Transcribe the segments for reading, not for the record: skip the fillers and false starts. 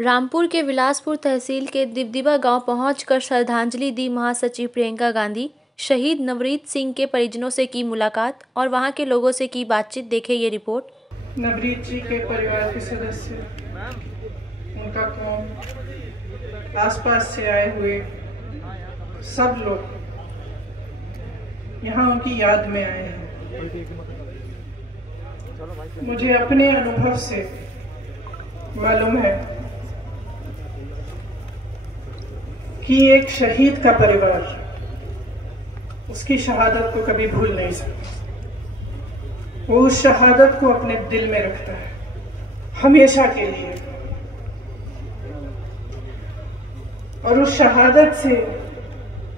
रामपुर के विलासपुर तहसील के दिबदिबा गांव पहुंचकर श्रद्धांजलि दी महासचिव प्रियंका गांधी। शहीद नवरीत सिंह के परिजनों से की मुलाकात और वहां के लोगों से की बातचीत। देखें ये रिपोर्ट। नवरीत जी के परिवार के सदस्य, उनका कौम, आसपास से आए हुए सब लोग यहाँ उनकी याद में आए हैं। मुझे अपने अनुभव से मालूम है कि एक शहीद का परिवार उसकी शहादत को कभी भूल नहीं सकता। वो उस शहादत को अपने दिल में रखता है हमेशा के लिए, और उस शहादत से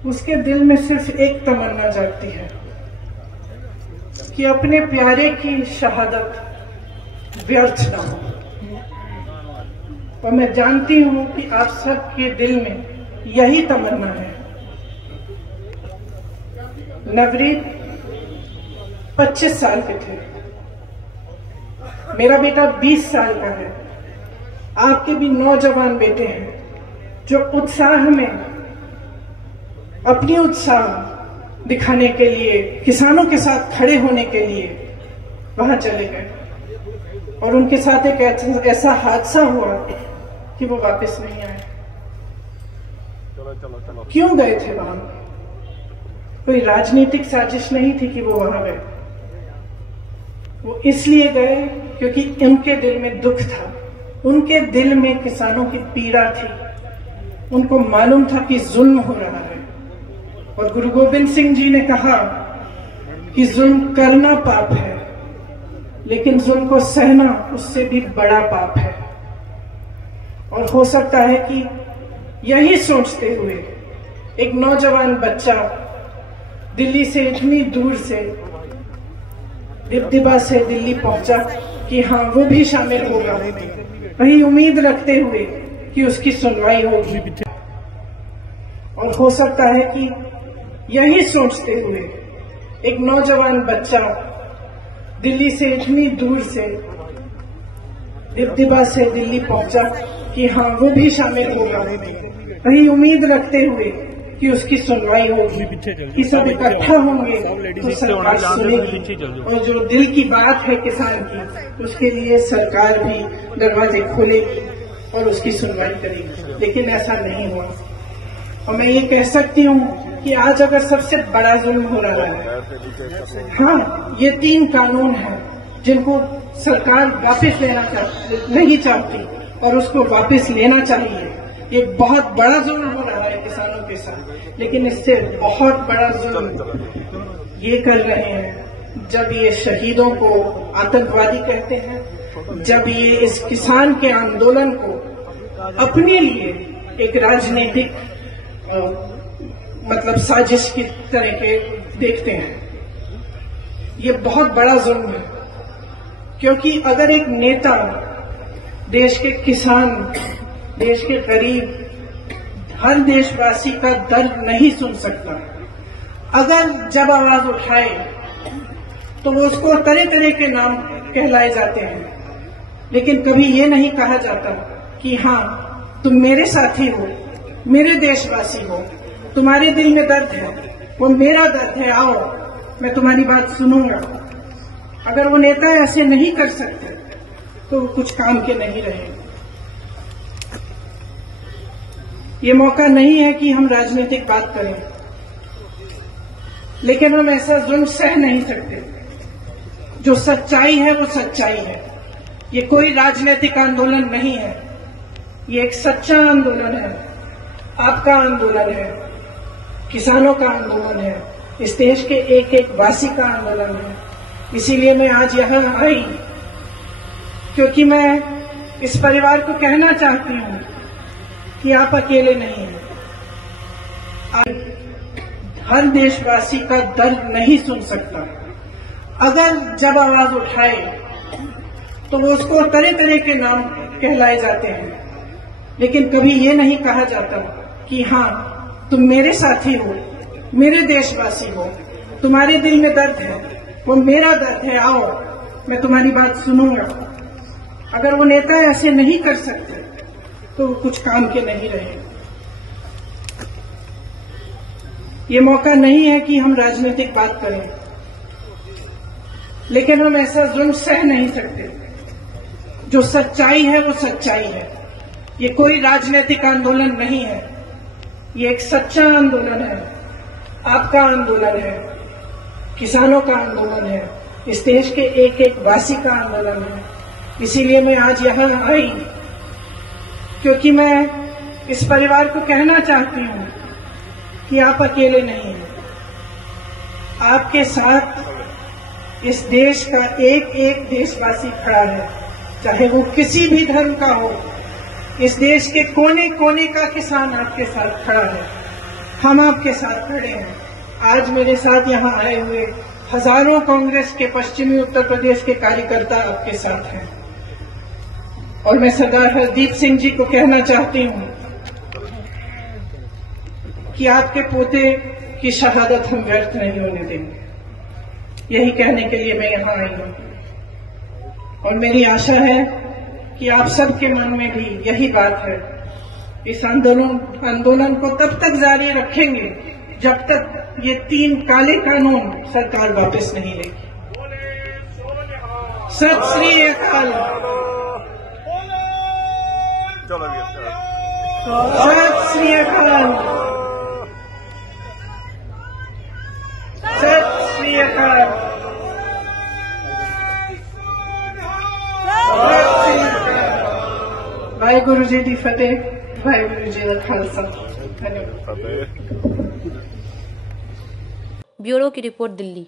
उसके दिल में सिर्फ एक तमन्ना जागती है कि अपने प्यारे की शहादत व्यर्थ ना हो। और मैं जानती हूं कि आप सबके दिल में यही तमन्ना है। नवरीत 25 साल के थे, मेरा बेटा 20 साल का है। आपके भी नौजवान बेटे हैं जो उत्साह में अपनी उत्साह दिखाने के लिए, किसानों के साथ खड़े होने के लिए वहां चले गए, और उनके साथ एक ऐसा हादसा हुआ कि वो वापस नहीं आए। क्यों गए थे वहां? कोई राजनीतिक साजिश नहीं थी कि वो वहां गए। वो इसलिए गए क्योंकि उनके दिल में दुख था, उनके दिल में किसानों की पीड़ा थी। उनको मालूम था कि जुल्म हो रहा है, और गुरु गोविंद सिंह जी ने कहा कि जुल्म करना पाप है, लेकिन जुल्म को सहना उससे भी बड़ा पाप है। और हो सकता है कि यही सोचते हुए एक नौजवान बच्चा दिल्ली से इतनी दूर से, दिबदिबा से दिल्ली पहुंचा कि हाँ वो भी शामिल होगा, वही उम्मीद रखते हुए कि उसकी सुनवाई होगी। और हो सकता है कि यही सोचते हुए एक नौजवान बच्चा दिल्ली से इतनी दूर से, दिबदिबा से दिल्ली पहुंचा कि हाँ वो भी शामिल होगा, वही उम्मीद रखते हुए कि उसकी सुनवाई होगी, कि सब इकट्ठा होंगे तो सरकार सुनेगी, और जो दिल की बात है किसान की उसके लिए सरकार भी दरवाजे खोलेगी और उसकी सुनवाई करेगी। लेकिन ऐसा नहीं हुआ। और मैं ये कह सकती हूँ कि आज अगर सबसे बड़ा जुल्म हो रहा है, हाँ, ये 3 कानून हैं जिनको सरकार वापस लेना नहीं चाहती और उसको वापस लेना चाहिए। ये बहुत बड़ा जुल्म हो रहा है किसानों के साथ, लेकिन इससे बहुत बड़ा जुल्म ये कर रहे हैं जब ये शहीदों को आतंकवादी कहते हैं, जब ये इस किसान के आंदोलन को अपने लिए एक राजनीतिक मतलब साजिश की तरह के देखते हैं। ये बहुत बड़ा जुल्म है, क्योंकि अगर एक नेता देश के किसान, देश के गरीब, हर देशवासी का दर्द नहीं सुन सकता, अगर जब आवाज उठाए तो वो उसको तरह तरह के नाम कहलाए जाते हैं, लेकिन कभी ये नहीं कहा जाता कि हाँ तुम मेरे साथी हो, मेरे देशवासी हो, तुम्हारे दिल में दर्द है, वो मेरा दर्द है, आओ मैं तुम्हारी बात सुनूंगा। अगर वो नेता ऐसे नहीं कर सकते तो वो कुछ काम के नहीं रहे। ये मौका नहीं है कि हम राजनीतिक बात करें, लेकिन हम ऐसा जुल्म सह नहीं सकते। जो सच्चाई है वो सच्चाई है। ये कोई राजनीतिक आंदोलन नहीं है, ये एक सच्चा आंदोलन है, आपका आंदोलन है, किसानों का आंदोलन है, इस देश के एक एक वासी का आंदोलन है। इसीलिए मैं आज यहां आई, क्योंकि मैं इस परिवार को कहना चाहती हूं कि आप अकेले नहीं हैं। हर देशवासी का दर्द नहीं सुन सकता। अगर जब आवाज उठाए तो वो उसको तरह तरह के नाम कहलाए जाते हैं, लेकिन कभी ये नहीं कहा जाता कि हाँ तुम मेरे साथी हो, मेरे देशवासी हो, तुम्हारे दिल में दर्द है, वो मेरा दर्द है, आओ मैं तुम्हारी बात सुनूंगा। अगर वो नेता ऐसे नहीं कर सकते तो वो कुछ काम के नहीं रहे। ये मौका नहीं है कि हम राजनीतिक बात करें, लेकिन हम ऐसा जुल्म सह नहीं सकते। जो सच्चाई है वो सच्चाई है। ये कोई राजनीतिक आंदोलन नहीं है, ये एक सच्चा आंदोलन है, आपका आंदोलन है, किसानों का आंदोलन है, इस देश के एक एक वासी का आंदोलन है। इसीलिए मैं आज यहां आई, क्योंकि मैं इस परिवार को कहना चाहती हूं कि आप अकेले नहीं हैं। आपके साथ इस देश का एक एक देशवासी खड़ा है, चाहे वो किसी भी धर्म का हो। इस देश के कोने कोने का किसान आपके साथ खड़ा है, हम आपके साथ खड़े हैं। आज मेरे साथ यहाँ आए हुए हजारों कांग्रेस के पश्चिमी उत्तर प्रदेश के कार्यकर्ता आपके साथ हैं, और मैं सरदार हरदीप सिंह जी को कहना चाहती हूँ कि आपके पोते की शहादत हम व्यर्थ नहीं होने देंगे। यही कहने के लिए मैं यहाँ आई हूँ, और मेरी आशा है कि आप सबके मन में भी यही बात है। इस आंदोलन को तब तक जारी रखेंगे जब तक ये 3 काले कानून सरकार वापस नहीं लेगी। सत श्री अकाल। सत श्री अकाल। सत श्री अकाल। वाहेगुरु जी दी फतेह, वाहेगुरु जी दा खालसा। धन्यवाद। ब्यूरो की रिपोर्ट, दिल्ली।